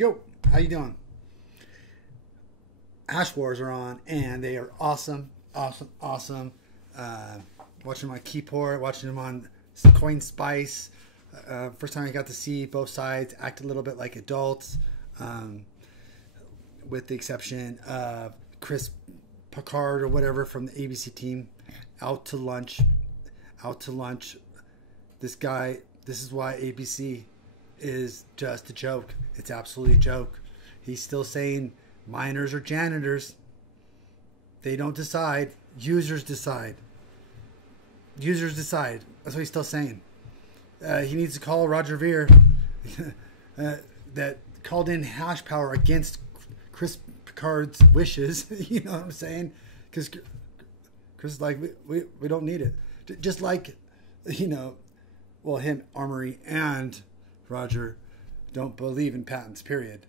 Yo, how you doing? Hash wars are on, and they are awesome, awesome. Watching them on Keyport, watching them on Coin Spice. First time I got to see both sides act a little bit like adults, with the exception of Chris Picard or whatever from the ABC team, out to lunch. This guy, this is why ABC is just a joke. It's absolutely a joke. He's still saying miners are janitors. They don't decide. Users decide. That's what he's still saying. He needs to call Roger Ver that called in hash power against Chris Picard's wishes. You know what I'm saying? Because Chris is like, we don't need it. Just like, well, him, Armory, and Roger don't believe in patents, period.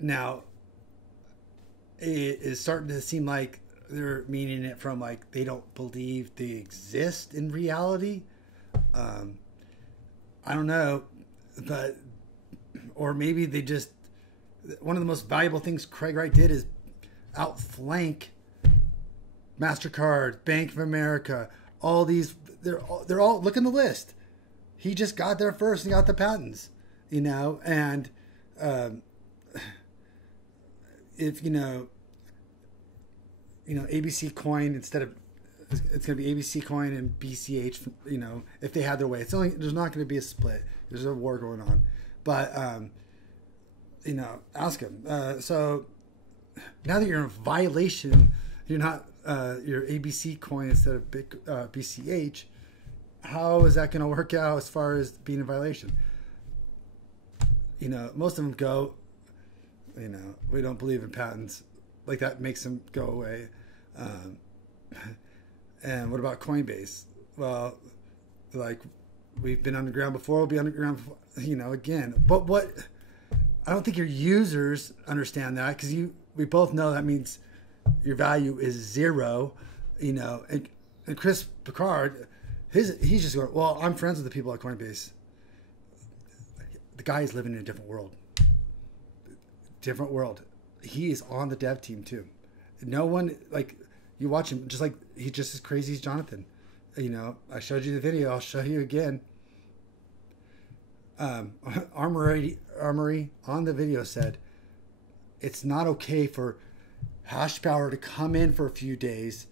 Now, it is starting to seem like they're meaning it from like they don't believe they exist in reality. I don't know, but, or maybe they just, one of the most valuable things Craig Wright did is outflank MasterCard, Bank of America, all these, they're all, look in the list. He just got there first and got the patents, and if, ABC coin, instead of, it's going to be ABC coin and BCH, if they had their way. It's only, there's not going to be a split. There's a war going on. But, ask him. So now that you're in violation, you're not, your ABC coin instead of BCH, how is that going to work out as far as being in violation? Most of them go, we don't believe in patents. Like that makes them go away. And what about Coinbase? Well, like we've been underground before, we'll be underground, again. But what, I don't think your users understand that, because we both know that means your value is zero, and Chris Picard, he's just going, well, I'm friends with the people at Coinbase. The guy is living in a different world. He is on the dev team too. No one, like, you watch him, just like he's just as crazy as Jonathan. I showed you the video. I'll show you again. Armory on the video said it's not okay for hash power to come in for a few days,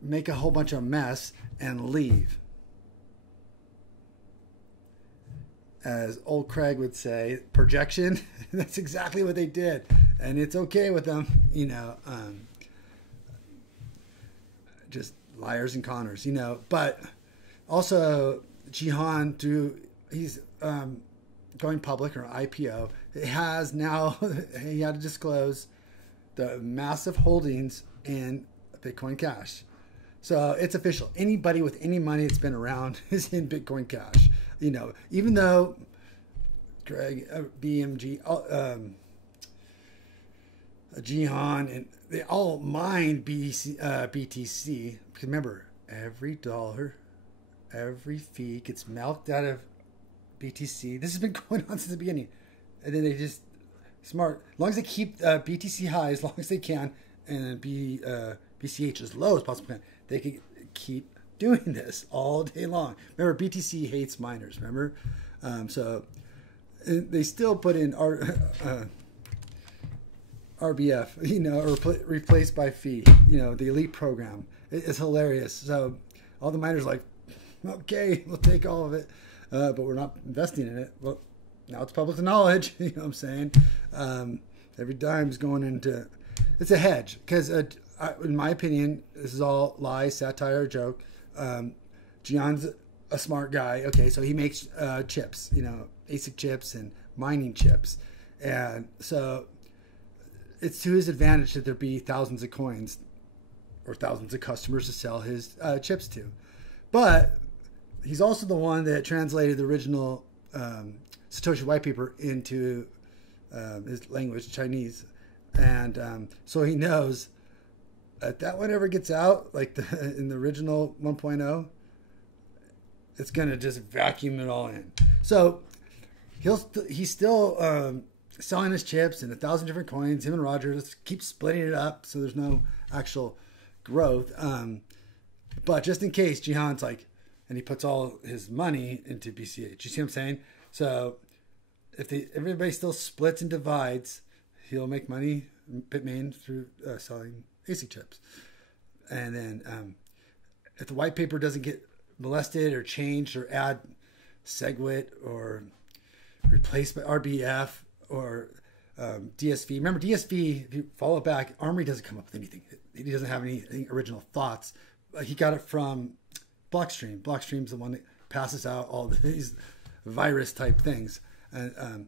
make a whole bunch of mess, and leave. As old Craig would say, projection. That's exactly what they did, and it's okay with them. Just liars and conners. But also Jihan, he's going public, or IPO. It has now, he had to disclose the massive holdings in Bitcoin Cash. So it's official. Anybody with any money that's been around is in Bitcoin Cash. Even though Greg, BMG, Jihan, and they all mine BTC. Remember, every dollar, every fee gets milked out of BTC. This has been going on since the beginning. And then they just, smart, as long as they keep BTC high as long as they can, and BCH as low as possible, they can keep doing this all day long. Remember, BTC hates miners, remember? So they still put in RBF, or replaced by fee, the elite program. It's hilarious. So all the miners are like, okay, we'll take all of it, but we're not investing in it. Well, now it's public knowledge. You know what I'm saying? Every dime's going into, it's a hedge, because in my opinion, this is all lies, satire, joke. Gian's a smart guy. Okay, so he makes chips, ASIC chips and mining chips, and so it's to his advantage that there be thousands of coins or thousands of customers to sell his chips to. But he's also the one that translated the original Satoshi white paper into his language, Chinese, and so he knows if that one ever gets out, like in the original 1.0, it's going to just vacuum it all in. So He's still selling his chips and 1,000 different coins. Him and Roger just keep splitting it up, so there's no actual growth. But just in case, Jihan's like, and he puts all his money into BCH. You see what I'm saying? So if everybody still splits and divides, he'll make money, Bitmain, through selling ASIC chips. And then if the white paper doesn't get molested or changed or add SegWit or replaced by RBF or DSV. Remember, DSV, if you follow it back, Armory doesn't come up with anything. He doesn't have any original thoughts. He got it from Blockstream. Blockstream's the one that passes out all these virus type things. And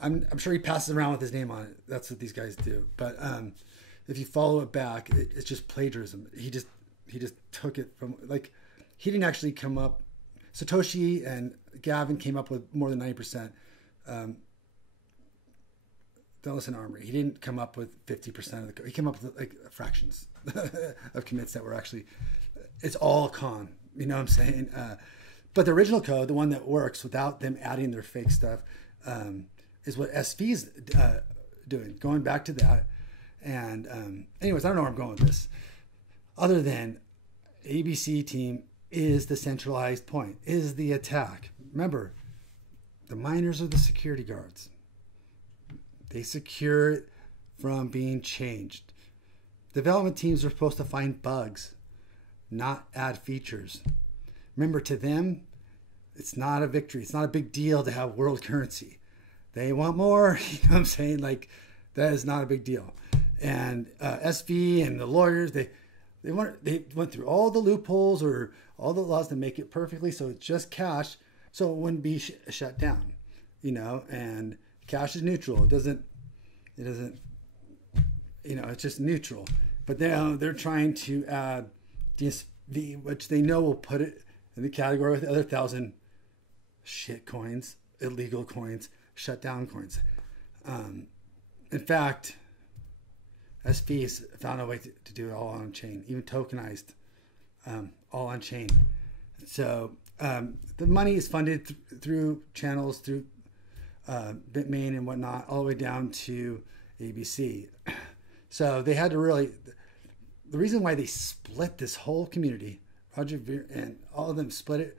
I'm sure he passes around with his name on it. That's what these guys do. But if you follow it back, it's just plagiarism. He just took it from, like, he didn't actually come up. Satoshi and Gavin came up with more than 90%. Don't listen to Armory. He didn't come up with 50% of the code. He came up with like fractions of commits that were actually, it's all con. You know what I'm saying? But the original code, the one that works without them adding their fake stuff, is what SV's doing. Going back to that. And anyways, I don't know where I'm going with this. Other than ABC team is the centralized point, is the attack. Remember, the miners are the security guards. They secure it from being changed. Development teams are supposed to find bugs, not add features. Remember, to them, it's not a victory. It's not a big deal to have world currency. They want more. You know what I'm saying? Like, that is not a big deal. And SV and the lawyers, they went through all the loopholes or all the laws to make it perfectly so it's just cash, so it wouldn't be shut down, you know. And cash is neutral. It doesn't, you know, it's just neutral. But they're trying to add DSV, which they know will put it in the category with the other 1,000 shit coins, illegal coins, shut down coins. In fact, SV's found a way to do it all on chain, even tokenized, all on chain. So the money is funded through channels, through Bitmain and whatnot, all the way down to ABC. So they had to really, the reason why they split this whole community, Roger Ver and all of them split it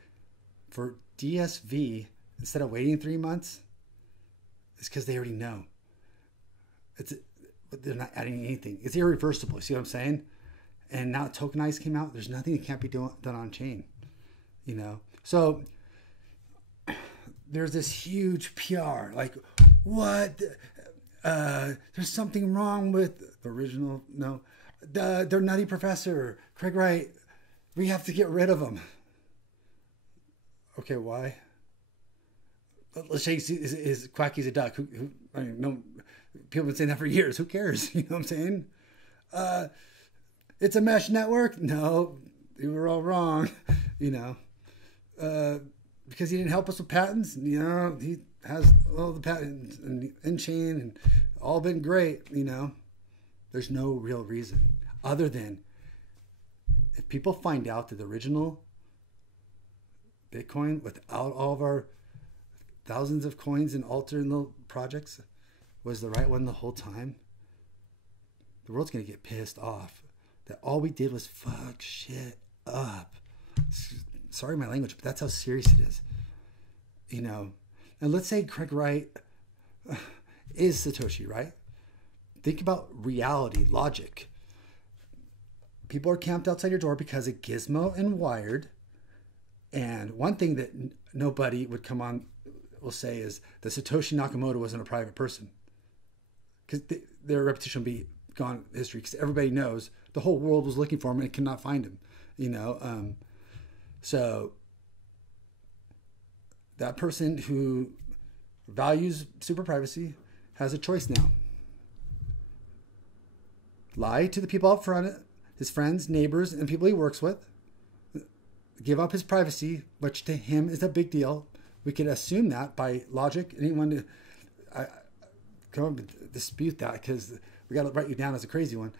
for DSV instead of waiting 3 months, is because they already know. They're not adding anything. It's irreversible. See what I'm saying? And now tokenized came out. There's nothing that can't be done on chain, you know? So there's this huge PR, like, what? There's something wrong with the original. No, their nutty professor, Craig Wright. We have to get rid of him. Okay, why? Let's say he's quacky as a duck. I mean, no, people have been saying that for years. Who cares? You know what I'm saying? It's a mesh network. No, we were all wrong. You know, because he didn't help us with patents. You know, he has all the patents and in-chain and all been great. You know, there's no real reason other than if people find out that the original Bitcoin, without all of our thousands of coins and alter and little projects, was the right one the whole time, the world's going to get pissed off that all we did was fuck shit up. Sorry my language, but that's how serious it is. You know, and let's say Craig Wright is Satoshi, right? Think about reality, logic. People are camped outside your door because of Gizmo and Wired. And one thing that nobody would come on will say is that Satoshi Nakamoto wasn't a private person, because their reputation will be gone in history, because everybody knows the whole world was looking for him and could not find him, you know. So that person who values super privacy has a choice now. Lie to the people out front, his friends, neighbors, and people he works with. Give up his privacy, which to him is a big deal. We could assume that by logic. Anyone come up and dispute that, because we got to write you down as a crazy one,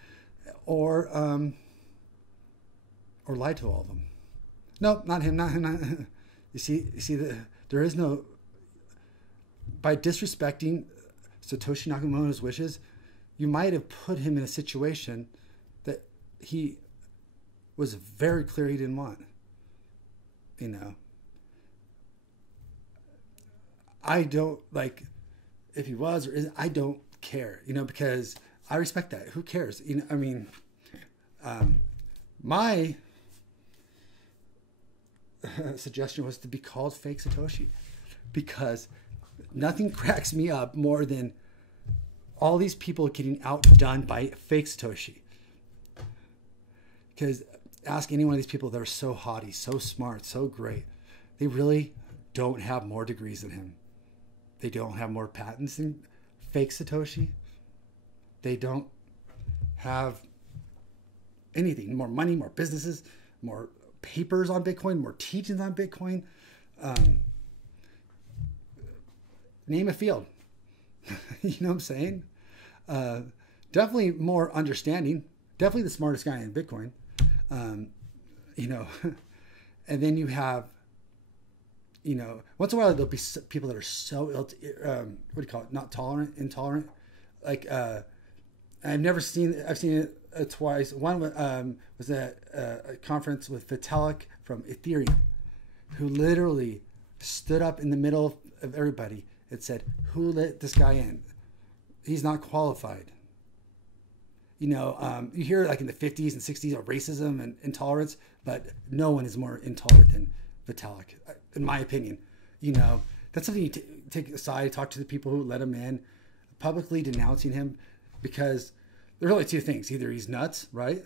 or lie to all of them. No, not him. Not him. Not, you see, there is no by disrespecting Satoshi Nakamoto's wishes, you might have put him in a situation that he was very clear he didn't want. You know, I don't like if he was or isn't. I don't care. You know, because I respect that. Who cares? You know, I mean, my suggestion was to be called fake Satoshi, because nothing cracks me up more than all these people getting outdone by fake Satoshi. Because ask any one of these people that are so haughty, so smart, so great, they really don't have more degrees than him. They don't have more patents than fake Satoshi. They don't have anything, more money, more businesses, more papers on Bitcoin, more teachings on Bitcoin. Name a field. You know what I'm saying? Definitely more understanding. Definitely the smartest guy in Bitcoin. You know, and then you have, you know, once in a while there'll be people that are so what do you call it? Not tolerant, intolerant. Like, I've seen it twice. One was at a conference with Vitalik from Ethereum, who literally stood up in the middle of everybody and said, "Who let this guy in? He's not qualified." You know, you hear like in the 50s and 60s of racism and intolerance, but no one is more intolerant than Vitalik, in my opinion. You know, that's something you take aside, talk to the people who let him in, publicly denouncing him, because there are only two things. Either he's nuts, right?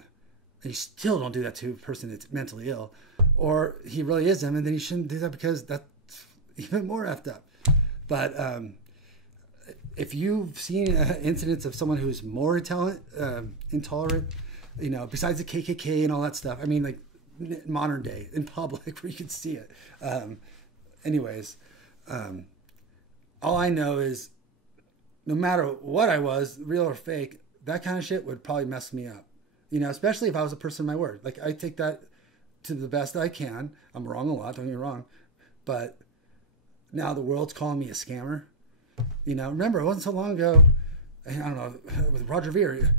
And you still don't do that to a person that's mentally ill, or he really is him, and then you shouldn't do that because that's even more effed up. But if you've seen incidents of someone who's more intolerant, you know, besides the KKK and all that stuff, I mean, like modern day in public where you can see it. Anyways, all I know is no matter what I was, real or fake, that kind of shit would probably mess me up. You know, especially if I was a person of my word. Like, I take that to the best I can. I'm wrong a lot, don't get me wrong. But now the world's calling me a scammer. You know, remember, it wasn't so long ago, I don't know, with Roger Ver,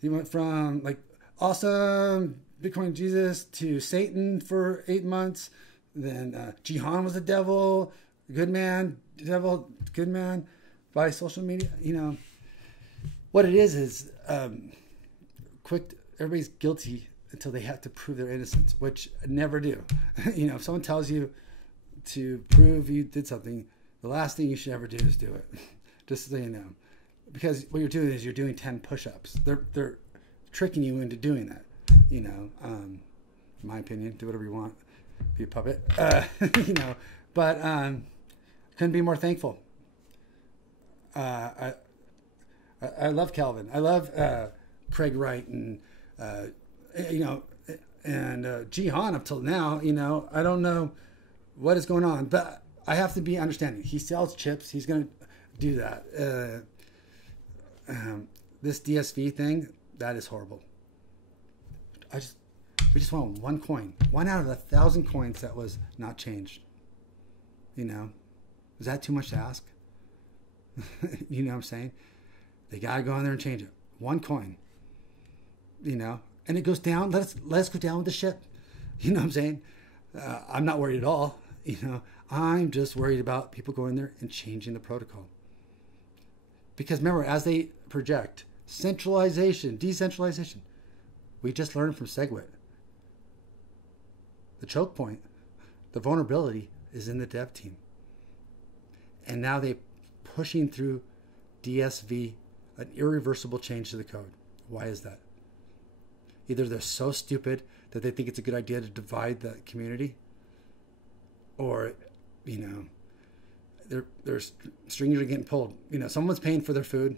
he went from like awesome Bitcoin Jesus to Satan for 8 months. Then Jihan was the devil, good man, devil, good man, by social media. You know, what it is everybody's guilty until they have to prove their innocence, which I never do. You know, if someone tells you to prove you did something, the last thing you should ever do is do it. Just so you know. Because what you're doing is you're doing 10 push-ups. They're tricking you into doing that. You know, in my opinion, do whatever you want. Be a puppet. You know, but couldn't be more thankful. I love Calvin. I love Craig Wright and, you know, and Jihan up till now. You know, I don't know what is going on, but I have to be understanding. He sells chips. He's going to do that. This DSV thing, that is horrible. We just want one coin. 1 out of 1,000 coins that was not changed. You know, is that too much to ask? You know what I'm saying? They got to go in there and change it. One coin. You know, and it goes down. Let's go down with the ship. You know what I'm saying? I'm not worried at all. You know, I'm just worried about people going there and changing the protocol. Because remember, as they project centralization, decentralization, we just learned from SegWit. The choke point, the vulnerability is in the dev team. And now they're pushing through DSV, an irreversible change to the code. Why is that? Either they're so stupid that they think it's a good idea to divide the community, or, you know, their strings are getting pulled. You know, someone's paying for their food.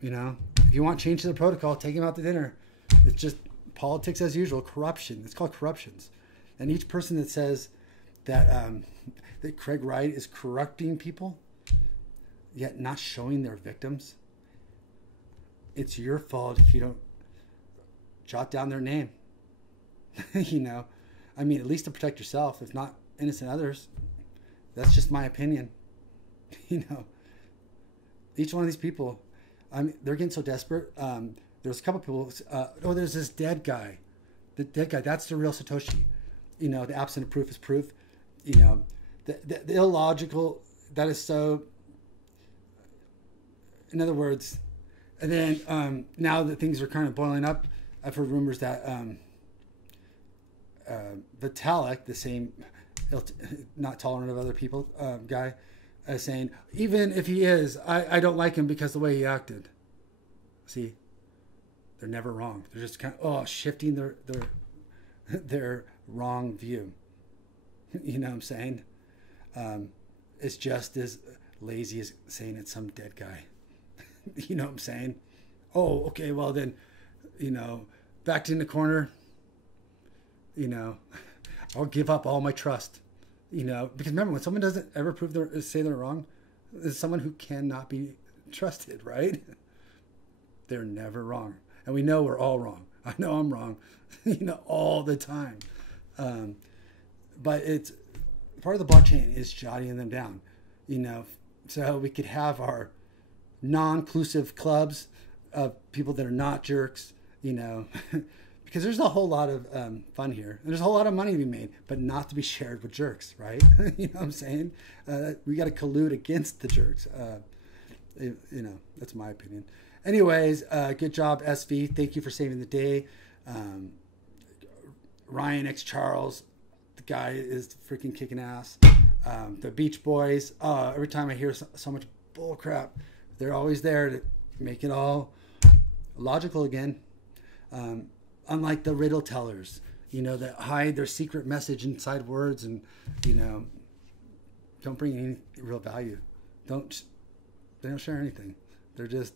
You know, if you want change to the protocol, take them out to dinner. It's just politics as usual, corruption. It's called corruptions. And each person that says that that Craig Wright is corrupting people, yet not showing their victims, it's your fault if you don't jot down their name. You know, I mean, at least to protect yourself, if not innocent others. That's just my opinion. You know, each one of these people, I mean, they're getting so desperate. There's a couple people. There's this dead guy. The dead guy. That's the real Satoshi. You know, the absent of proof is proof. You know, the illogical. That is so. In other words, and then now that things are kind of boiling up, I've heard rumors that Vitalik, the same not tolerant of other people guy, is saying, even if he is, I don't like him because of the way he acted. See, they're never wrong. They're just kind of shifting their wrong view. You know what I'm saying? It's just as lazy as saying it's some dead guy. You know what I'm saying? Oh, okay, well then, you know, backed in the corner, you know, I'll give up all my trust, you know, because remember, when someone doesn't ever say they're wrong, it's someone who cannot be trusted, right? They're never wrong. And we know we're all wrong. I know I'm wrong, you know, all the time. But it's part of the blockchain is jotting them down, you know, so we could have our non-inclusive clubs of people that are not jerks, you know, because there's a whole lot of fun here. There's a whole lot of money to be made, but not to be shared with jerks, right? You know what I'm saying? We got to collude against the jerks. You know, that's my opinion. Anyways, good job, SV. Thank you for saving the day. Ryan X Charles, the guy is freaking kicking ass. The Beach Boys. Every time I hear so much bull crap, they're always there to make it all logical again. Unlike the riddle tellers, you know, that hide their secret message inside words and, you know, don't bring any real value. They don't share anything. They're just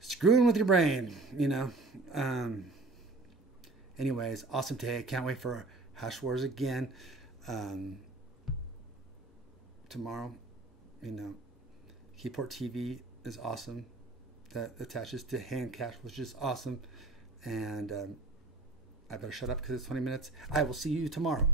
screwing with your brain, you know. Anyways, awesome day. I can't wait for Hash Wars again. Tomorrow, you know, Keyport TV is awesome. That attaches to Handcash, which is awesome. And I better shut up because it's 20 minutes. I will see you tomorrow.